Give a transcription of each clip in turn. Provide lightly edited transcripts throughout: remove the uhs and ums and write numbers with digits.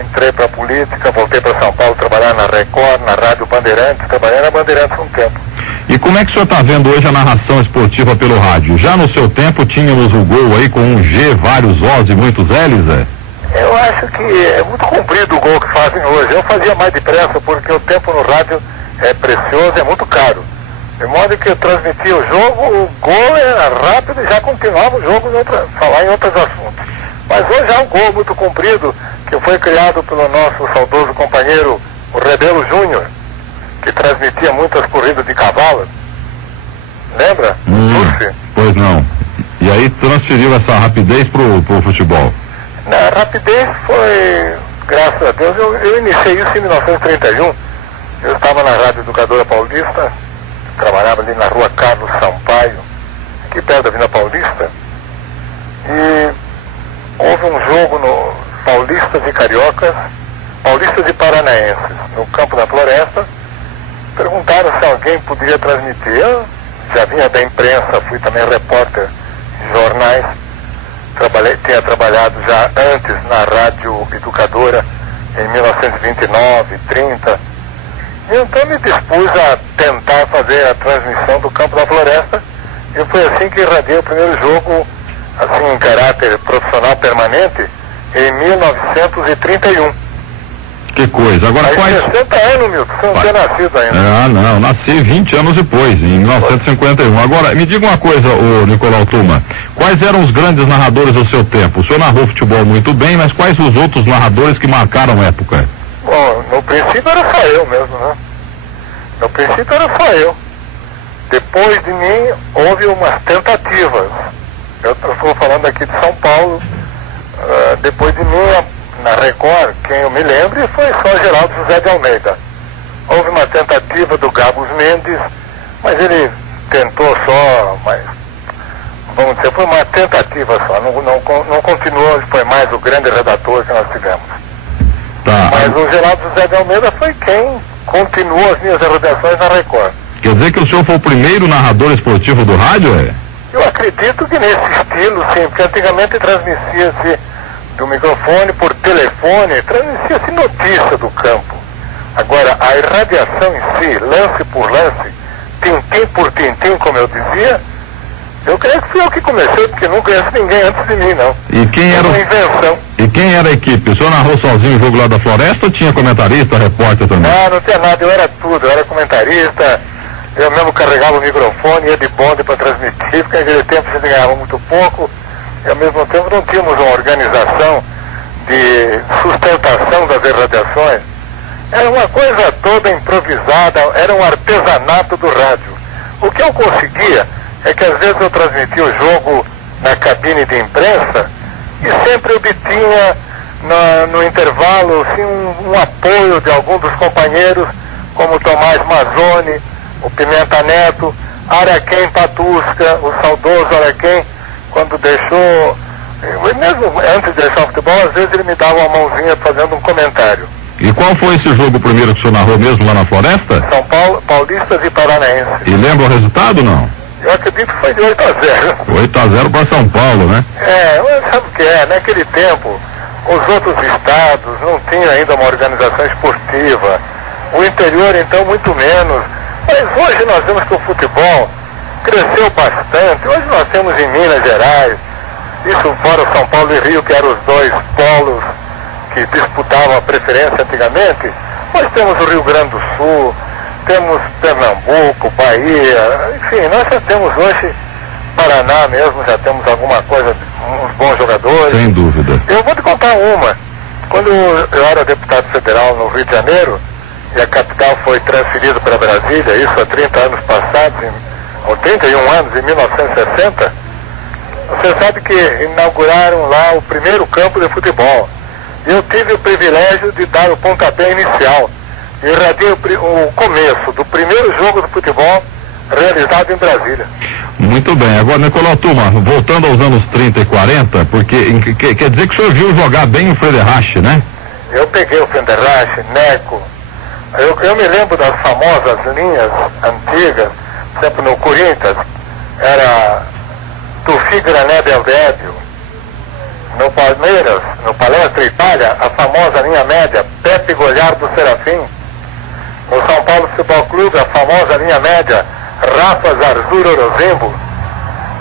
entrei para a política, voltei para São Paulo trabalhar na Record, na Rádio Bandeirantes, trabalhei na Bandeirantes um tempo. E como é que o senhor está vendo hoje a narração esportiva pelo rádio? Já no seu tempo tínhamos o gol aí com um G, vários Os e muitos L's, é? Eu acho que é muito comprido o gol que fazem hoje. Eu fazia mais depressa porque o tempo no rádio é precioso, é muito caro. De modo que eu transmitia o jogo, o gol era rápido e já continuava o jogo falar em outros assuntos. Mas hoje há um gol muito comprido que foi criado pelo nosso saudoso companheiro, o Rebelo Júnior, que transmitia muitas corridas de cavalo. Lembra? Pois não. E aí transferiu essa rapidez pro futebol. Na rapidez foi, graças a Deus, eu iniciei isso em 1931. Eu estava na Rádio Educadora Paulista, trabalhava ali na rua Carlos Sampaio, aqui perto da Avenida Paulista, e houve um jogo no Paulistas e Cariocas, Paulistas e Paranaenses, no Campo da Floresta. Perguntaram se alguém podia transmitir. Eu já vinha da imprensa, fui também repórter de jornais, tinha trabalhado já antes na Rádio Educadora em 1929, 30, e então me dispus a tentar fazer a transmissão do Campo da Floresta, e foi assim que irradiei o primeiro jogo, assim, em caráter profissional permanente, em 1931. Que coisa. Agora Aí, quais... 60 anos, Milton, você não tinha nascido ainda. Ah, não, nasci 20 anos depois, em 1951. Agora, me diga uma coisa, ô Nicolau Tuma, quais eram os grandes narradores do seu tempo? O senhor narrou futebol muito bem, mas quais os outros narradores que marcaram a época? Bom, no princípio era só eu mesmo, né? No princípio era só eu. Depois de mim, houve umas tentativas. Eu estou falando aqui de São Paulo. Depois de mim, na Record, quem eu me lembro, foi só Geraldo José de Almeida. Houve uma tentativa do Gabos Mendes, mas ele tentou só, mas, vamos dizer, foi uma tentativa só, não continuou, foi mais o grande redator que nós tivemos. Tá. Mas o Geraldo José de Almeida foi quem continuou as minhas redações na Record. Quer dizer que o senhor foi o primeiro narrador esportivo do rádio, é? Eu acredito que nesse estilo, sim, porque antigamente transmitia-se do microfone por telefone, transmitia-se notícia do campo. Agora, a irradiação em si, lance por lance, tintim por tintim, como eu dizia, eu creio que fui eu que comecei, porque não conheço ninguém antes de mim, não. E quem era uma invenção. E quem era a equipe? O senhor narrou sozinho o jogo lá da Floresta ou tinha comentarista, repórter também? Não tinha nada, eu era tudo, eu era comentarista, eu mesmo carregava o microfone, ia de bonde para transmitir, porque naquele tempo a gente ganhava muito pouco, e ao mesmo tempo não tínhamos uma organização de sustentação das irradiações. Era uma coisa toda improvisada, era um artesanato do rádio. O que eu conseguia é que às vezes eu transmitia o jogo na cabine de imprensa e sempre obtinha no intervalo assim, um apoio de algum dos companheiros, como o Tomás Mazzoni, o Pimenta Neto, Araquém Patusca, o saudoso Araquém, quando deixou, mesmo antes de deixar o futebol, às vezes ele me dava uma mãozinha fazendo um comentário. E qual foi esse jogo primeiro que o senhor narrou mesmo lá na Floresta? São Paulo, Paulistas e Paranaenses. E lembra o resultado, não? Eu acredito que foi de 8-0. 8-0 para São Paulo, né? Sabe o que é? Naquele tempo, os outros estados não tinham ainda uma organização esportiva. O interior, então, muito menos. Mas hoje nós vemos que o futebol cresceu bastante. Hoje nós temos em Minas Gerais, isso fora São Paulo e Rio, que eram os dois polos que disputavam a preferência antigamente. Nós temos o Rio Grande do Sul, temos Pernambuco, Bahia, enfim, nós já temos hoje Paraná mesmo, já temos alguma coisa, uns bons jogadores. Sem dúvida. Eu vou te contar uma. Quando eu era deputado federal no Rio de Janeiro, e a capital foi transferida para Brasília, isso há 30 anos passados, ou 31 anos, em 1960, você sabe que inauguraram lá o primeiro campo de futebol. E eu tive o privilégio de dar o pontapé inicial. Eu irradiei o começo do primeiro jogo de futebol realizado em Brasília. Muito bem. Agora, Nicolau Tuma, voltando aos anos 30 e 40, porque quer dizer que o senhor viu jogar bem o Frederich, né? Eu peguei o Frederich, Neco. Eu me lembro das famosas linhas antigas, por exemplo, no Corinthians, era Tufi Grané Belvédio, no Palmeiras, no Palestra Itália, a famosa linha média, Pepe Goiardo Serafim. No São Paulo Futebol Clube, a famosa linha média, Rafa Zarzur Orozimbo.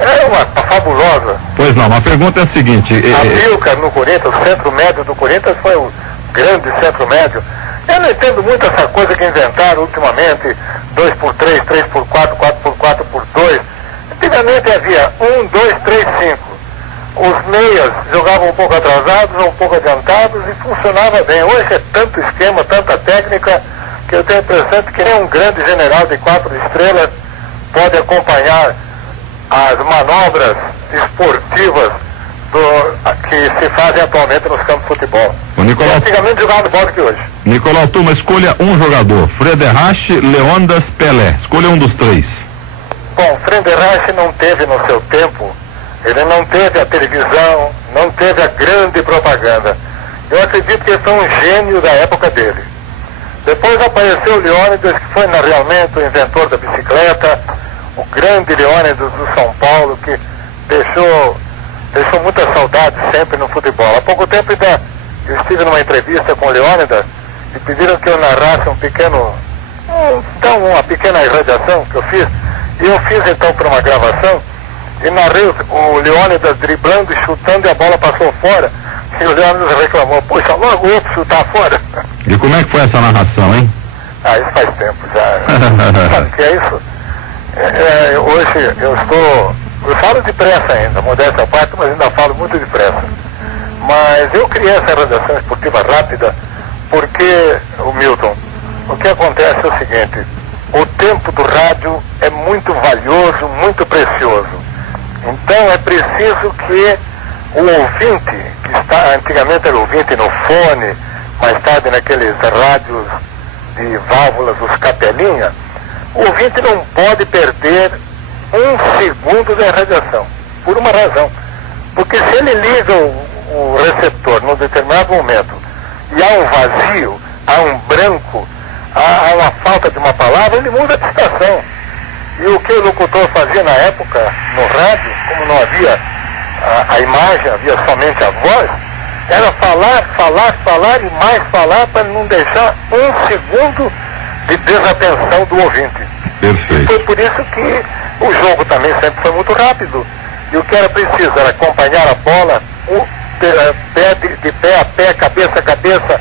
É uma fabulosa. Pois não, a pergunta é a seguinte... A Milcar no Corinthians, o centro médio do Corinthians foi o grande centro médio. Eu não entendo muito essa coisa que inventaram ultimamente, 2x3, 3x4, 4x4x2. Antigamente havia 1, 2, 3, 5. Os meias jogavam um pouco atrasados, um pouco adiantados e funcionava bem. Hoje é tanto esquema, tanta técnica, que eu tenho a impressão de que nem um grande general de 4 estrelas pode acompanhar as manobras esportivas que se fazem atualmente nos campos de futebol. Antigamente jogava bola que hoje. Nicolau Tuma, escolha um jogador: Frederich, Leônidas, Pelé. Escolha um dos 3. Bom, Frederich não teve no seu tempo, ele não teve a televisão, não teve a grande propaganda. Eu acredito que ele foi um gênio da época dele. Depois apareceu o Leônidas, que foi realmente o inventor da bicicleta, o grande Leônidas do São Paulo, que deixou muita saudade sempre no futebol. Há pouco tempo ainda eu estive numa entrevista com o Leônidas e pediram que eu narrasse uma pequena irradiação que eu fiz. E eu fiz então para uma gravação e narrei o Leônidas driblando e chutando e a bola passou fora. E o Leônidas reclamou: poxa, logo eu chutar fora. E como é que foi essa narração, hein? Isso faz tempo já. Sabe o que é isso? Hoje eu falo depressa ainda, modéstia à parte, mas ainda falo muito depressa. Mas eu criei essa redação esportiva rápida porque, o Milton, o que acontece é o seguinte: o tempo do rádio é muito valioso, muito precioso. Então é preciso que o ouvinte, que está, antigamente era ouvinte no fone, mais tarde naqueles rádios de válvulas, os capelinha, o ouvinte não pode perder um segundo da radiação, por uma razão. Porque se ele liga o receptor num determinado momento e há um vazio, há um branco, há uma falta de uma palavra, ele muda de estação. E o que o locutor fazia na época, no rádio, como não havia a imagem, havia somente a voz, era falar e mais falar para não deixar um segundo de desatenção do ouvinte. Perfeito. E foi por isso que o jogo também sempre foi muito rápido. E o que era preciso era acompanhar a bola, de pé a pé, cabeça a cabeça.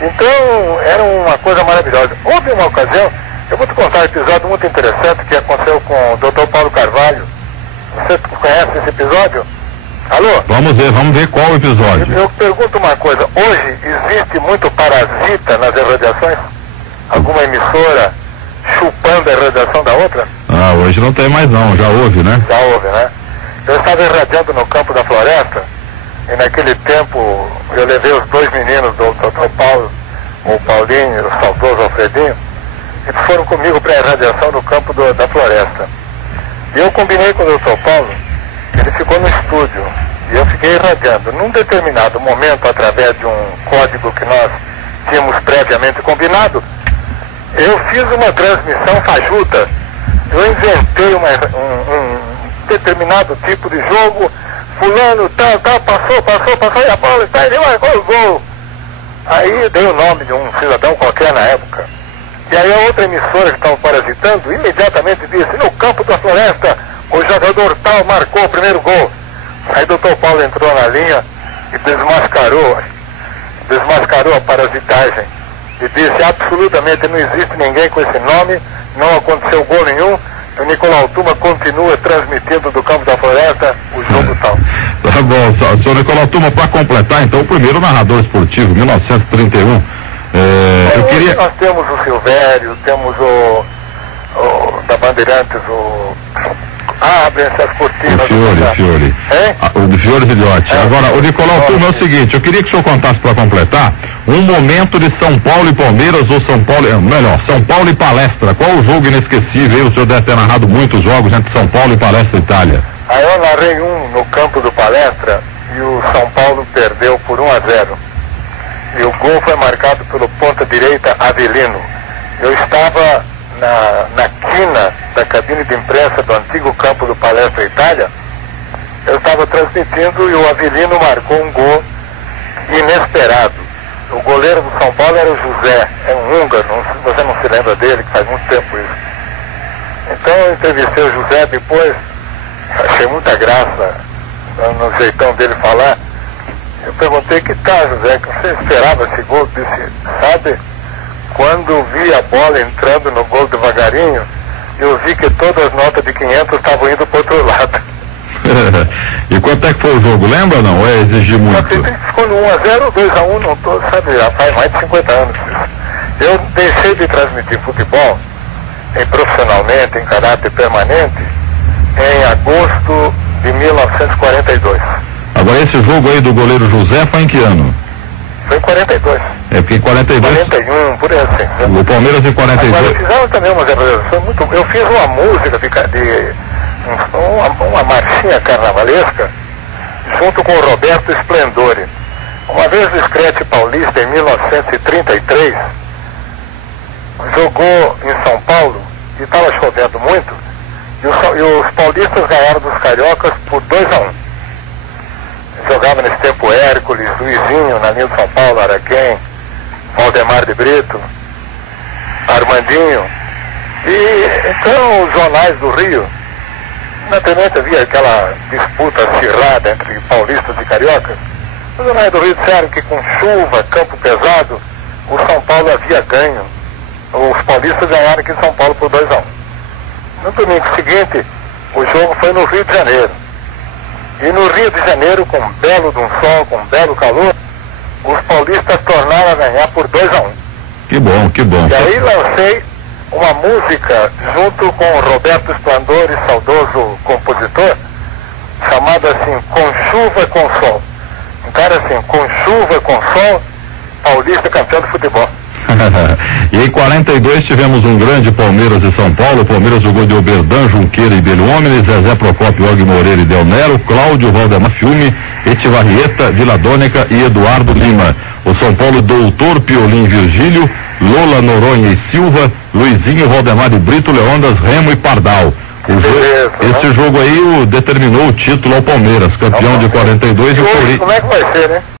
Então, era uma coisa maravilhosa. Houve uma ocasião, eu vou te contar um episódio muito interessante que aconteceu com o Dr. Paulo Carvalho. Você conhece esse episódio? Alô? Vamos ver qual o episódio. Eu pergunto uma coisa: hoje existe muito parasita nas irradiações? Alguma emissora chupando a irradiação da outra? Hoje não tem mais não, já houve, né? Já houve, né? Eu estava irradiando no campo da Floresta e naquele tempo eu levei os 2 meninos do Dr. Paulo, o Paulinho, o saudoso Alfredinho, eles foram comigo para a irradiação no campo da Floresta. E eu combinei com o Dr. Paulo, ele ficou no estúdio e eu fiquei irradiando. Num determinado momento, através de um código que nós tínhamos previamente combinado, eu fiz uma transmissão fajuta. Eu inventei um determinado tipo de jogo, fulano, passou, e a bola está e marcou o gol. Aí dei o nome de um cidadão qualquer na época. E aí a outra emissora que estava parasitando imediatamente disse: no campo da Floresta, o jogador tal marcou o primeiro gol. Aí o Dr. Paulo entrou na linha e desmascarou a parasitagem. E disse: absolutamente não existe ninguém com esse nome, não aconteceu gol nenhum. O Nicolau Tuma continua transmitindo do campo da Floresta o jogo tal. Tá bom, senhor Nicolau Tuma, para completar então, o primeiro narrador esportivo, 1931. Eu queria... Nós temos o Silvério, temos o da Bandeirantes, abrem-se as cortinas. O Fiore. O do Fiore Filhote. Agora, o Nicolau Tuma, é o seguinte: eu queria que o senhor contasse para completar um momento de São Paulo e Palmeiras, ou São Paulo e Palestra. Qual o jogo inesquecível? O senhor deve ter narrado muitos jogos entre São Paulo e Palestra Itália. Aí eu narrei no campo do Palestra e o São Paulo perdeu por 1-0. E o gol foi marcado pelo ponta direita Avelino. Eu estava na quina da cabine de imprensa do antigo campo do Palestra Itália eu estava transmitindo e o Avelino marcou um gol inesperado. O goleiro do São Paulo era o José, é um húngaro, você não se lembra dele, que faz muito tempo isso. Então eu entrevistei o José depois, achei muita graça no jeitão dele falar. Eu perguntei, que tal, José, que você esperava esse gol? Disse, sabe, quando vi a bola entrando no gol devagarinho, eu vi que todas as notas de 500 estavam indo para o outro lado. E quanto é que foi o jogo, lembra ou não? Ou é exigir muito? Eu acredito que ficou no 1-0, 2-1, não tô, sabe, já faz mais de 50 anos isso. Eu deixei de transmitir futebol profissionalmente, em caráter permanente, em agosto de 1942. Agora esse jogo aí do goleiro José foi em que ano? Foi em 42. É porque em 42... 41, por aí assim. O Palmeiras em 42... Agora fizeram também umas realizações muito... Eu fiz uma música uma marchinha carnavalesca junto com o Roberto Splendore. Uma vez o Screte Paulista, em 1933, jogou em São Paulo e estava chovendo muito, e os paulistas ganharam dos cariocas por 2-1. Jogava nesse tempo Hércules, Luizinho, na linha do São Paulo, Araquém, Valdemar de Brito, Armandinho. E então os jornais do Rio, naturalmente havia aquela disputa acirrada entre paulistas e cariocas. Os jornais do Rio disseram que com chuva, campo pesado, o São Paulo havia ganho. Os paulistas ganharam aqui em São Paulo por 2-1. No domingo seguinte, o jogo foi no Rio de Janeiro. E no Rio de Janeiro, com um belo de um sol, com um belo calor, os paulistas tornaram a ganhar por 2-1. Que bom, que bom. E aí lancei uma música junto com o Roberto Splendore, saudoso compositor, chamada assim, Com Chuva com Sol. Então era assim, com chuva, com sol, Paulista campeão de futebol. E em 42 tivemos um grande Palmeiras e São Paulo. O Palmeiras jogou de Oberdan, Junqueira e Belhomem, Zezé Procópio, Og Moreira e Del Nero, Cláudio, Valdemar Fiume, Etivarrieta, Vila Dônica e Eduardo Lima. O São Paulo, Doutor Piolim Virgílio, Lola Noronha e Silva, Luizinho, Valdemar e Brito, Leondas, Remo e Pardal. Esse jogo aí determinou o título ao Palmeiras, campeão de 42 e o Corinthians. Como é que vai ser, né?